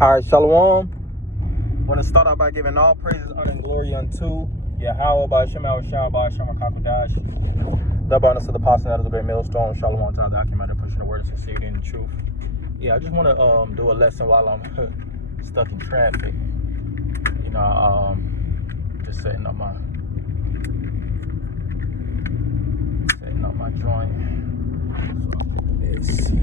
All right, Shalom. Want to start out by giving all praises, honor, and glory unto Yahweh, Ba'ashem, Al-Shah, Ba'ashem, HaKakodash. The abundance of the apostle, that is a great millstone. Shalom to the document, pushing the word of sincerity and the truth. Yeah, I just want to do a lesson while I'm stuck in traffic. You know, just setting up my joint. Let's see.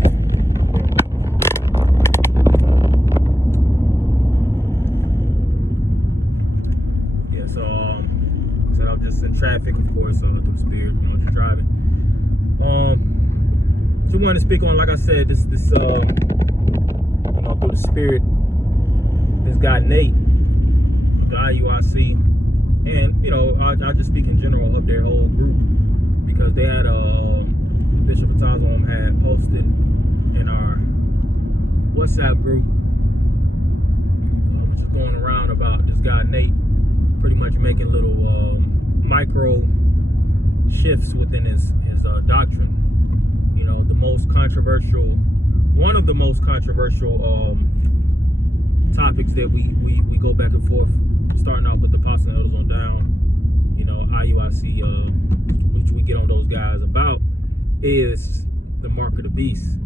So I'm just in traffic, of course, through the Spirit, you know, just driving. Just wanted to speak on, like I said, this you know, through the Spirit, this guy Nate, the IUIC, and you know, I just speak in general of their whole group, because they had Bishop Atazom had posted in our WhatsApp group, which is going around about this guy Nate pretty much making little micro shifts within his doctrine. You know, one of the most controversial topics that we go back and forth, starting off with the Apostle and Elders on down, you know, IUIC, which we get on those guys about, is the mark of the beast.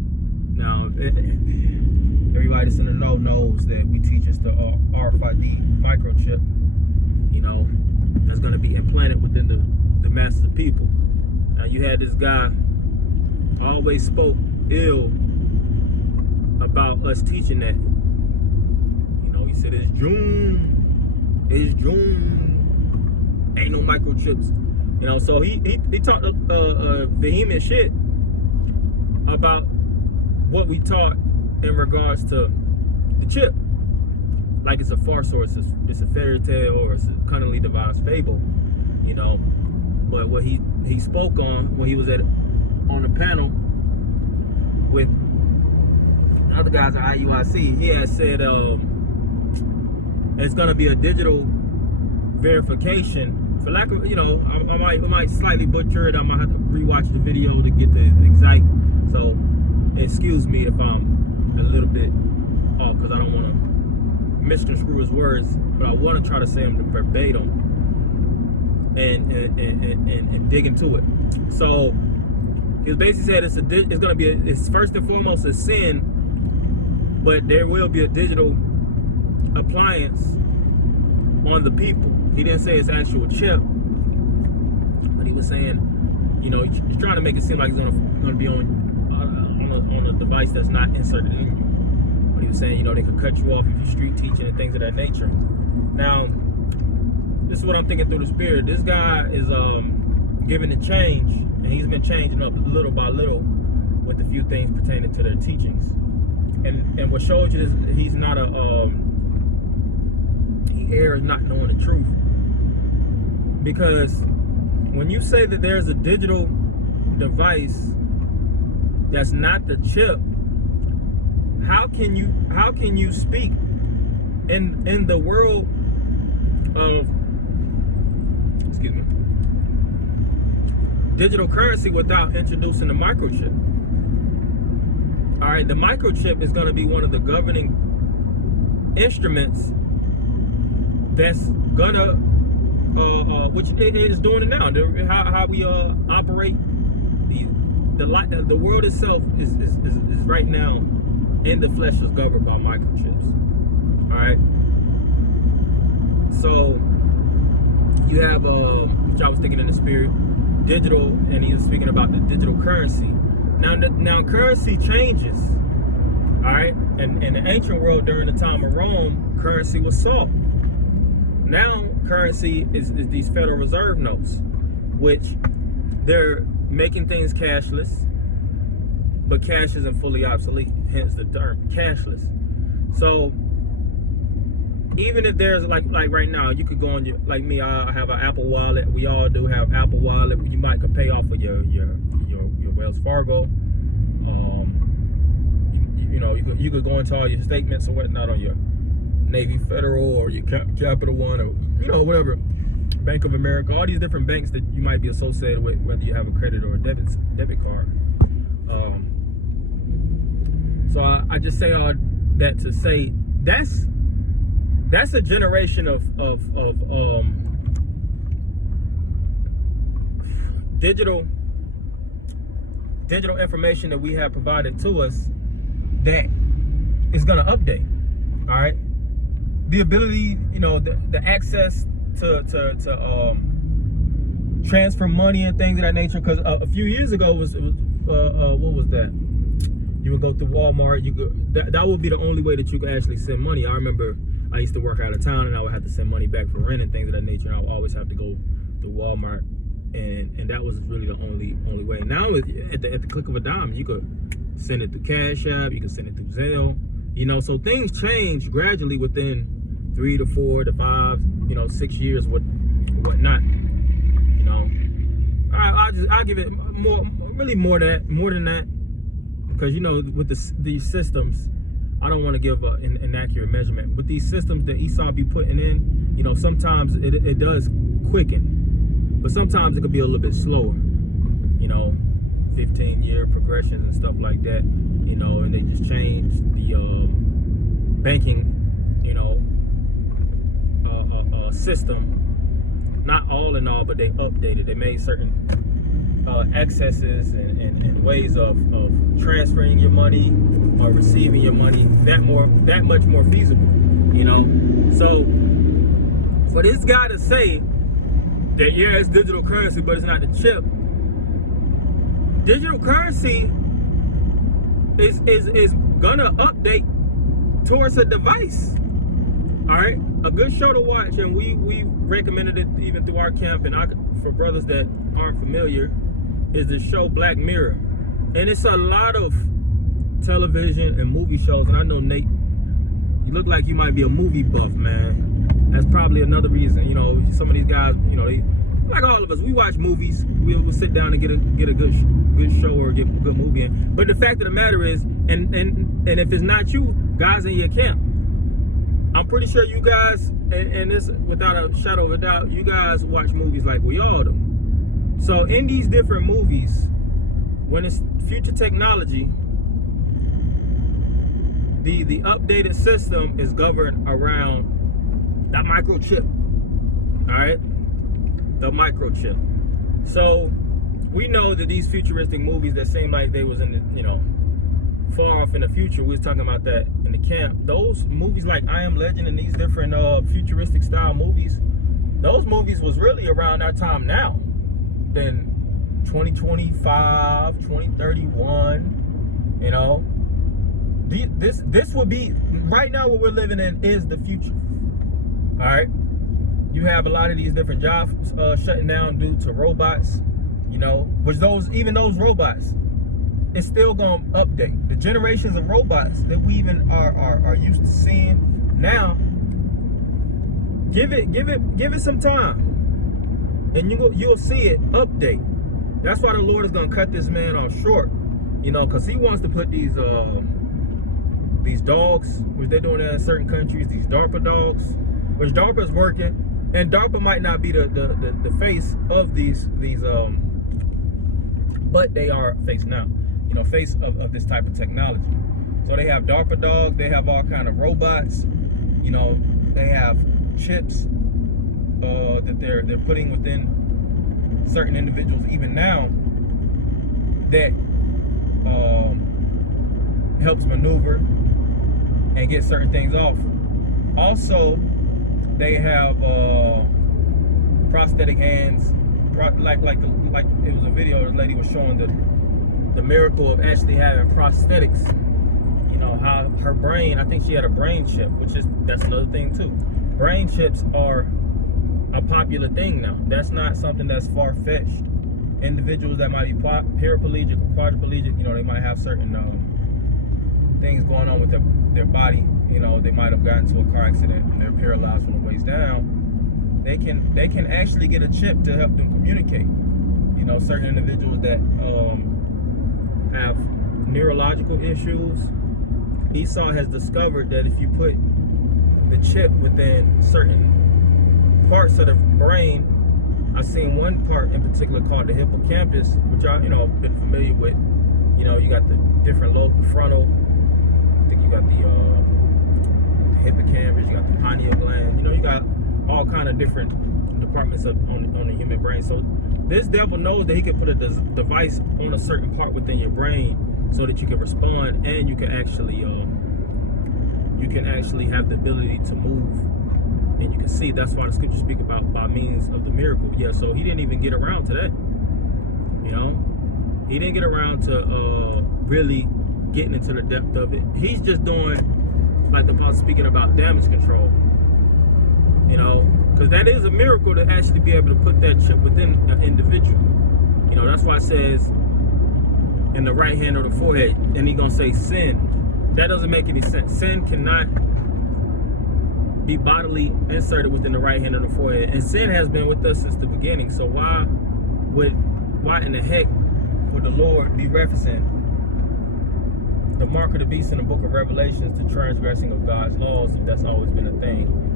Now, everybody that's in the know knows that we teach us the RFID microchip, you know, that's going to be implanted within the masses of people. Now, you had this guy always spoke ill about us teaching that. You know, he said, it's June, ain't no microchips. You know, so he talked vehement shit about what we taught in regards to the chip. Like it's a farce, or it's a fairy tale, or it's a cunningly devised fable, you know. But what he spoke on when he was on the panel with other guys at IUIC, he had said it's gonna be a digital verification. For lack of, you know, I might slightly butcher it. I might have to rewatch the video to get the exact. So excuse me if I'm a little bit off, because I don't want to misconstrue his words, but I want to try to say them verbatim and dig into it. So he basically said it's going to be it's first and foremost a sin, but there will be a digital appliance on the people. He didn't say it's actual chip, but he was saying, you know, he's trying to make it seem like it's going to be on a device that's not inserted in you. He was saying, you know, they could cut you off if you're street teaching and things of that nature. Now, this is what I'm thinking through the Spirit. This guy is giving a change, and he's been changing up little by little with a few things pertaining to their teachings. And what shows you is he's not he errs not knowing the truth. Because when you say that there's a digital device that's not the chip, how can you speak in the world of, excuse me, digital currency without introducing the microchip? All right, the microchip is going to be one of the governing instruments that's gonna which it is doing it now. How we operate the world itself is right now in the flesh is governed by microchips. All right. So you have which I was thinking in the Spirit, digital, and he was speaking about the digital currency. Now currency changes. All right. And in the ancient world, during the time of Rome, currency was salt. Now currency is these Federal Reserve notes, which they're making things cashless, but cash isn't fully obsolete, hence the term cashless. So even if there's like right now, you could go on your, like me, I have an Apple Wallet. We all do have Apple Wallet. You might could pay off of your Wells Fargo. You know, you could go into all your statements or whatnot on your Navy Federal or your Capital One, or you know, whatever, Bank of America, all these different banks that you might be associated with, whether you have a credit or a debit card. So I just say all that to say that's a generation of digital information that we have provided to us that is going to update. All right, the ability, the access to transfer money and things of that nature. Because a few years ago was what was that? You would go through Walmart. That would be the only way that you could actually send money. I remember I used to work out of town, and I would have to send money back for rent and things of that nature. And I would always have to go to Walmart, and that was really the only way. Now at the click of a dime, you could send it through Cash App. You can send it through Zelle. So things change gradually within 3 to 4 to 5, 6 years, whatnot. I'll give it more than that, because with these systems, I don't want to give an inaccurate measurement. With these systems that Esau be putting in, sometimes it does quicken, but sometimes it could be a little bit slower. 15-year progressions and stuff like that. And they just changed the banking, system. Not all in all, but they updated. They made certain accesses and ways of transferring your money or receiving your money that much more feasible. So for this guy to say that it's digital currency, but it's not the chip. Digital currency is gonna update towards a device. All right, a good show to watch, and we recommended it even through our camp. And for brothers that aren't familiar, is the show Black Mirror, and it's a lot of television and movie shows. And I know, Nate, you look like you might be a movie buff, man. That's probably another reason. Some of these guys, they, like all of us, we watch movies. We'll sit down and get a good show or get a good movie in. But the fact of the matter is, and if it's not you guys in your camp, I'm pretty sure you guys, and this without a shadow of a doubt, you guys watch movies like we all do. So in these different movies, when it's future technology, the updated system is governed around that microchip. All right, the microchip. So we know that these futuristic movies that seem like they was in the, far off in the future, we was talking about that in the camp. Those movies like I Am Legend and these different futuristic style movies, those movies was really around our time now. Then 2025, 2031, this would be, right now what we're living in is the future. All right, you have a lot of these different jobs shutting down due to robots, which those robots, it's still gonna update. The generations of robots that we even are used to seeing now, give it some time, and you'll see it update. That's why the Lord is gonna cut this man off short, because he wants to put these dogs, which they're doing in certain countries, these DARPA dogs, which DARPA is working, and DARPA might not be the face of these but they are face now. Face of this type of technology. So they have DARPA dogs, they have all kind of robots, they have chips that they're putting within certain individuals even now that helps maneuver and get certain things off. Also, they have prosthetic hands, like it was a video the lady was showing the miracle of actually having prosthetics. How her brain, I think she had a brain chip, that's another thing too. Brain chips are a popular thing now. That's not something that's far-fetched. Individuals that might be paraplegic or quadriplegic, they might have certain things going on with their body. They might have gotten into a car accident and they're paralyzed from the waist down. They can actually get a chip to help them communicate. Certain individuals that have neurological issues, Esau has discovered that if you put the chip within certain parts of the brain, I've seen one part in particular called the hippocampus, which I've been familiar with. You got the different lobe, the frontal. I think you got the hippocampus, you got the pineal gland, you know, you got all kind of different departments on the human brain. So this devil knows that he can put a device on a certain part within your brain so that you can respond, and you can actually have the ability to move, and you can see. That's why the scriptures speak about by means of the miracle. Yeah, so he didn't even get around to that. You know, he didn't get around to really getting into the depth of it. He's just doing, like the apostle speaking about, damage control. You know, because that is a miracle to actually be able to put that chip within an individual. You know, that's why it says in the right hand or the forehead, and he's gonna say sin. That doesn't make any sense. Sin cannot be bodily inserted within the right hand or the forehead, and sin has been with us since the beginning. So why in the heck would the Lord be referencing the mark of the beast in the book of Revelations, the transgressing of God's laws, if that's always been a thing?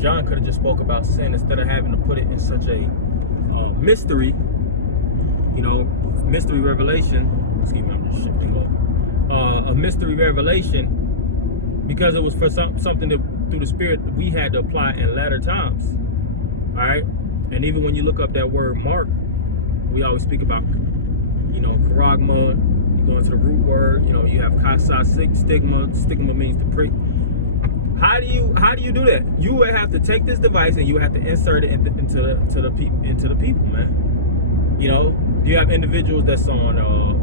John could have just spoke about sin instead of having to put it in such a mystery, you know, mystery revelation. Excuse me, I'm just shifting over. A mystery revelation, because it was for something that through the Spirit we had to apply in latter times. All right, and even when you look up that word mark, we always speak about, you know, charagma. You go into the root word. You know, you have kasa, stigma. Stigma means to prick. How do you do that? You would have to take this device and you have to insert it into the people, man. You know, you have individuals that's on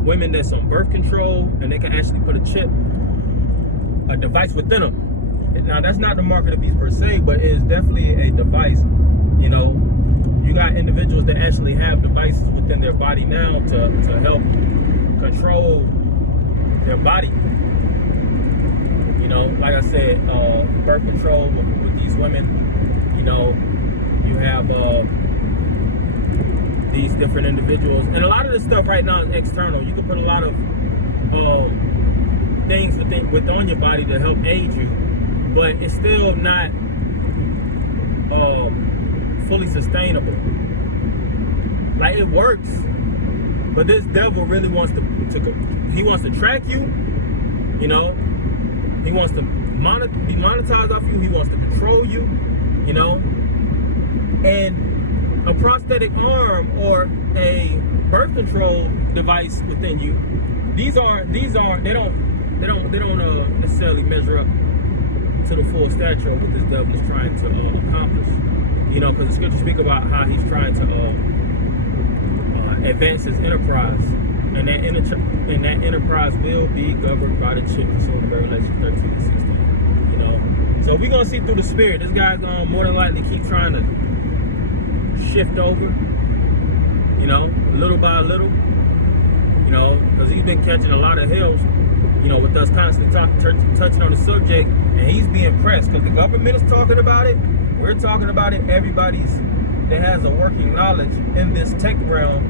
women that's on birth control, and they can actually put a device within them. Now that's not the mark of the beast per se, but it is definitely a device. You know, you got individuals that actually have devices within their body now to help control their body. You know, like I said, birth control with these women. You know, you have these different individuals, and a lot of this stuff right now is external. You can put a lot of things within your body to help aid you, but it's still not fully sustainable. Like, it works, but this devil really wants he wants to track you. You know, he wants to be monetized off you. He wants to control you. You know, and a prosthetic arm or a birth control device within you, they don't necessarily measure up to the full stature of what this devil is trying to accomplish. You know, because the scriptures speak about how he's trying to advance his enterprise, and that enterprise will be governed by the chip. That's in Revelation 13 and 16. You know, so we're gonna see through the Spirit. This guy's gonna more than likely keep trying to shift over, you know, little by little, you know, because he's been catching a lot of hills, you know, with us constantly touching on the subject, and he's being pressed because the government is talking about it, we're talking about it, everybody's that has a working knowledge in this tech realm,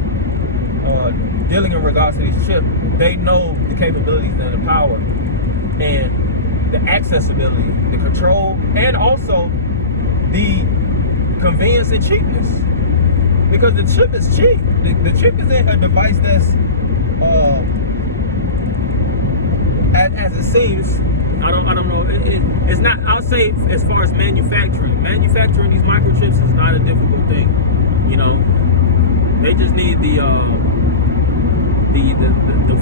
dealing in regards to these chips, they know the capabilities and the power and the accessibility, the control, and also the convenience and cheapness, because the chip is cheap. The chip isn't a device that's as it seems. I don't know. It's not. I'll say as far as manufacturing these microchips is not a difficult thing. You know, they just need the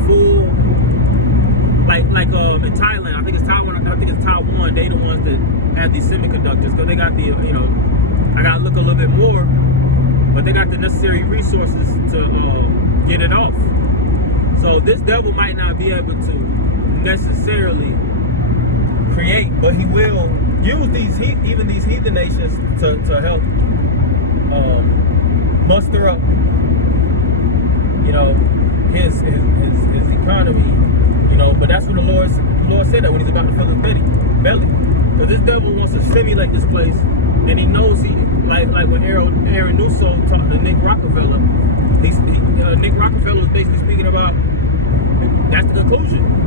full, like in Thailand. I think it's Taiwan. They the ones that have these semiconductors, because they got the, you know, I gotta look a little bit more, but they got the necessary resources to get it off. So this devil might not be able to necessarily create, but he will use these heathen nations to help muster up, you know, his economy, you know. But that's what the Lord said that when he's about to fill his belly. Because this devil wants to stimulate this place, and he knows like when Aaron Russo talked to Nick Rockefeller, Nick Rockefeller was basically speaking about, that's the conclusion.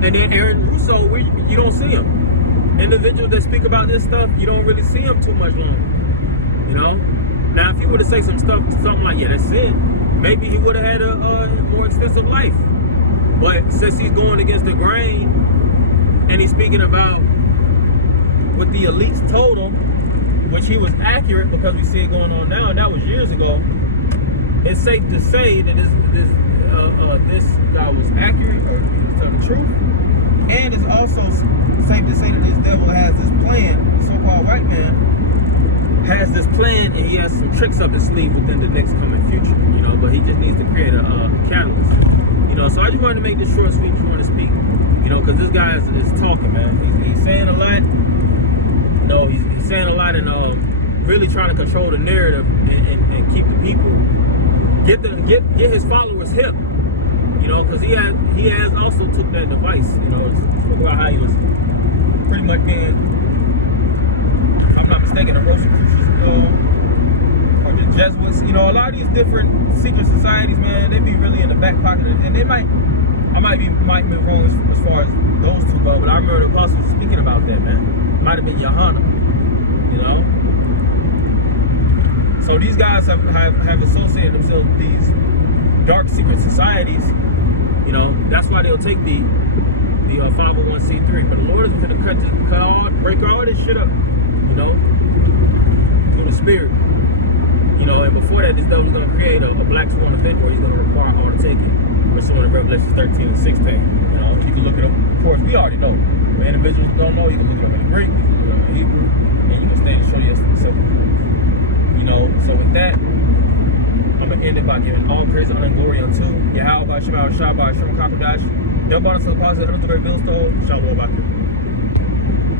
And then Aaron Russo, you don't see him. Individuals that speak about this stuff, you don't really see them too much longer. You know? Now, if he were to say something like, yeah, that's sin, maybe he would have had a more extensive life. But since he's going against the grain, and he's speaking about what the elites told him, which he was accurate because we see it going on now, and that was years ago. It's safe to say that this guy was accurate, or he was telling the truth. And it's also safe to say that this devil has this plan, the so-called white man has this plan, and he has some tricks up his sleeve within the next coming future, you know, but he just needs to create a catalyst. You know, so I just wanted to make this short, sweet, short and speak, you know, because this guy is talking, man. He's saying a lot. No, he's saying a lot and really trying to control the narrative and keep the people, get his followers hip. You know, because he has also took that device, you know, spoke about how he was pretty much being, if I'm not mistaken, the Rosicrucians, or the Jesuits. You know, a lot of these different secret societies, man, they be really in the back pocket, and they might be wrong as far as those two go, but I remember the apostle speaking about that, man. Might have been Johanna, you know. So these guys have associated themselves with these dark secret societies. You know, that's why they'll take the 501c3. But the Lord is going to break all this shit up, you know, through the Spirit. You know, and before that, this devil is going to create a black swan event where he's going to require all to take it. We're showing in Revelation 13 and 16. You know, you can look it up. Of course, we already know. When individuals don't know, you can look it up in Greek, you can look it up in Hebrew, and you can stand and show yourself. You know, so with that, I'm going to end it by giving all praise, honor, and glory unto Yahweh, Shema, Shabbat, Shem, Kakadash, Del Bonus, the Positive, the Great Millstone, Shalom,